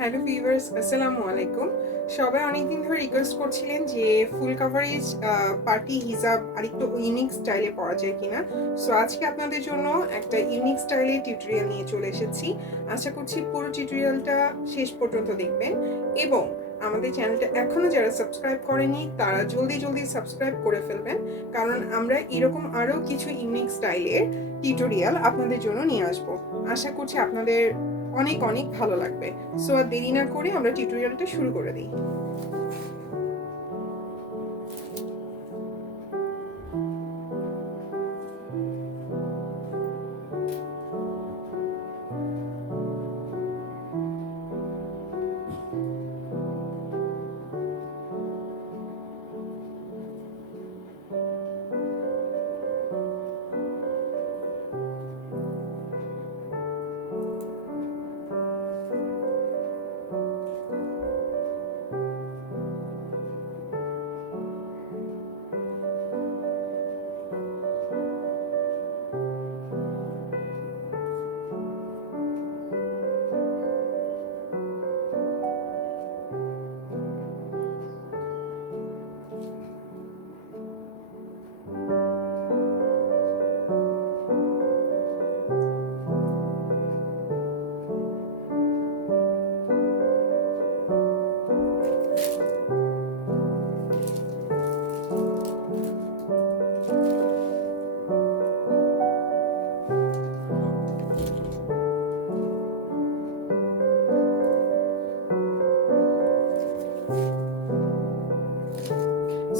Hello viewers, আসসালামু আলাইকুম। সবাই অনেকদিন ধরে রিকোয়েস্ট করছিলেন যে ফুল কভারেজ পার্টি হিজাব আরেকটু ইউনিক স্টাইলে পরা যায় কিনা। সো আজকে আপনাদের জন্য একটা ইউনিক স্টাইলে টিউটোরিয়াল নিয়ে চলে এসেছি। আশা করছি পুরো টিউটোরিয়ালটা শেষ পর্যন্ত দেখবেন এবং আমাদের চ্যানেলটা এখনও যারা সাবস্ক্রাইব করেনি তারা জলদি জলদি সাবস্ক্রাইব করে ফেলবেন, কারণ আমরা এরকম আরও কিছু ইউনিক স্টাইলের টিউটোরিয়াল আপনাদের জন্য নিয়ে আসবো। আশা করছি আপনাদের অনেক অনেক ভালো লাগবে। সো আর দেরি না করে আমরা টিউটোরিয়ালটা শুরু করে দিই।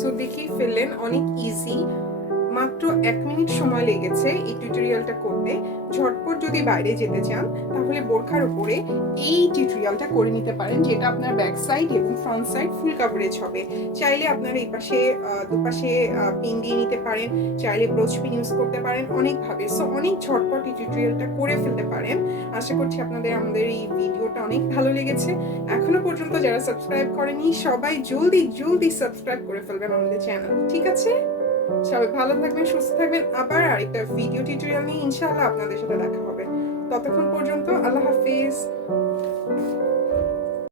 সো দেখেই ফেললেন, অনেক ইজি। মাত্র 1 মিনিট সময় লেগেছে এই টিউটোরিয়ালটা করতে। ঝটপট যদি বাইরে যেতে চান তাহলে বোরখার উপরে এই টিউটোরিয়ালটা করে নিতে পারেন, যেটা আপনার ব্যাক সাইড এবং ফ্রন্ট সাইড ফুল কভারেজ হবে। চাইলে আপনারা এই পাশে দুপাশে পিন দিয়ে নিতে পারেন, চাইলে ব্রোচ পিন ইউজ করতে পারেন, অনেকভাবে। সো অনেক ঝটপট এই টিউটোরিয়ালটা করে ফেলতে পারেন। আশা করছি আপনাদের আমাদের এই ভিডিওটা অনেক ভালো লেগেছে। এখনো পর্যন্ত যারা সাবস্ক্রাইব করেনি সবাই জলদি জলদি সাবস্ক্রাইব করে ফেলবেন আমাদের চ্যানেল, ঠিক আছে? সবাই ভালো থাকবেন, সুস্থ থাকবেন। আবার আরেকটা ভিডিও টিউটোরিয়াল নিয়ে ইনশাআল্লাহ আপনাদের সাথে দেখা হবে। ততক্ষণ পর্যন্ত আল্লাহ হাফিজ।